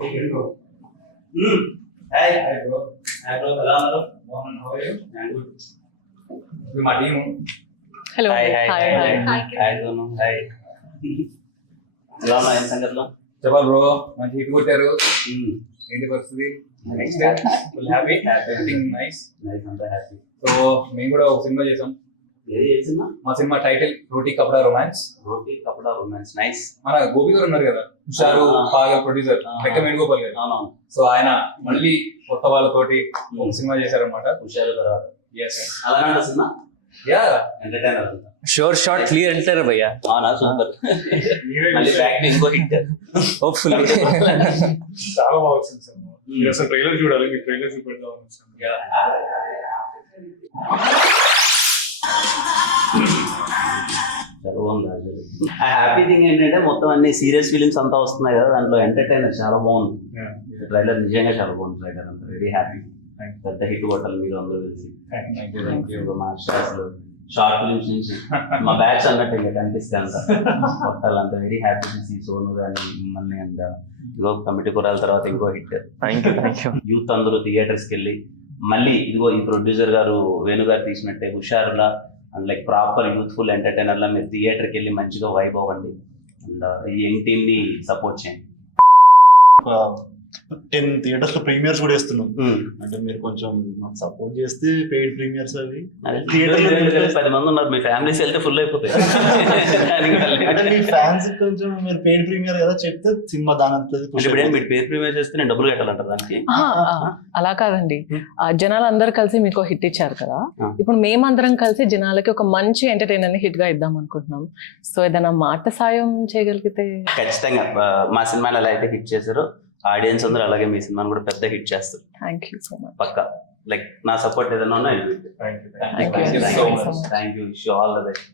Hi bro. ఎలా ఉన్నారు? బాగున్నాను. How are you? నేను గుడ్. ఇది మా team. Hello hi hi hi hi hi hi Sonu. Hi. ఎలా ఉన్నా ఏం సంగతిలో? చెప్పాలి బ్రో, మంచి హిట్ కొట్టారు. ఏంటి పరిస్థితి? Next full happy, everything nice. Nice, అంతా హ్యాపీ. సో మేము కూడా ఒక సినిమా చేసాం. ఏది చేసినా? మా సినిమా టైటిల్ రోటీ కపడా రొమాన్స్. రోటీ కపడా రొమాన్స్. నైస్. మన గోపి గారు ఉన్నారు కదా, హుషారు పాగల్ ప్రొడ్యూసర్, లెక్క వేణుగోపాల్ గారు. అవునవును. సో ఆయన మళ్ళీ కొత్త వాళ్ళతోటి ఒక సినిమా చేశారనమాట. హుషారు తర్వాత Yes. అలానే సినిమా యా, ఎంటర్టైనర్ అంతా. श्योर शॉट क्लियर एंटर भैया అవునా, సూపర్. మళ్ళీ బ్యాక్ ఇంకో హిట్. होपफुली చాలా బాగా వచ్చింది సార్. మీరు అసలు ట్రైలర్ చూడాలి, మీ ట్రైలర్ చూపెడదాం అనుకుంటున్నాను. చాలా బాగుంది. హ్యాపీ థింగ్ ఏంటంటే మొత్తం అన్ని సీరియస్ ఫిలిమ్స్ అంతా వస్తున్నాయి కదా, దాంట్లో ఎంటర్టైనర్ చాలా బాగుంది. ట్రైలర్ నిజంగా చాలా బాగుంది. ట్రైలర్ అంతా వెరీ హ్యాపీ. పెద్ద హిట్ కొట్టాలి మీరు అందరూ కలిసి. షార్ట్ ఫిలిమ్స్ నుంచి మా బ్యాచ్ అన్నట్టు ఇంకా కనిపిస్తే అంత కొట్టాలంత. Very happy to see Sonu కానీ మిమ్మల్ని. అండ్ ఇదిగో కమిటీ కూరాల తర్వాత ఇంకో హిట్. थैंक यू యూత్ అందరూ థియేటర్స్కి వెళ్ళి మళ్ళీ ఇదిగో ఈ ప్రొడ్యూసర్ గారు వేణు గారు తీసినట్టే హుషారులా అండ్ లైక్ ప్రాపర్ యూత్ఫుల్ ఎంటర్టైనర్లా మీరు థియేటర్కి వెళ్ళి మంచిగా వైబ్ అవ్వండి. అండ్ ఈ యంగ్ టీమ్ ని సపోర్ట్ చేయండి. 10 థియేటర్స్ లో ప్రీమియర్స్ కూడా వేస్తున్నాం. అంటే మీరు కొంచెం సపోర్ట్ చేస్తే పెయిడ్ ప్రీమియర్స్ అవి థియేటర్ 10 మంది ఉన్నారు, మీ ఫ్యామిలీస్ వెళ్తే ఫుల్ అయిపోతాయి. అంటే మీ ఫ్యాన్స్ కొంచెం మీరు పెయిడ్ ప్రీమియర్ కదా చెప్తే సినిమా దాని ఇప్పుడు మీరు పేరు ప్రీమియర్ చేస్తే నేను డబ్బులు కట్టాలంటారు దానికి? అలా కాదండి, జనాలు అందరు కలిసి మీకు హిట్ ఇచ్చారు కదా, ఇప్పుడు మేమందరం కలిసి జనాలకి ఒక మంచి ఎంటర్టైనర్ ని హిట్ గా ఇద్దాం అనుకుంటున్నాం. సో ఏదైనా మాట సాయం చేయగలిగితే. ఖచ్చితంగా మా సినిమాలు ఎలా అయితే హిట్ చేశారో ఆడియన్స్ అందరూ అలాగే మీ సినిమాని కూడా పెద్ద హిట్ చేస్తారు. Thank you so much. పక్కా. లైక్ నా సపోర్ట్ ఏదైనా ఉన్నా thank you. Thank you so much. Thank you. Wish you all the best.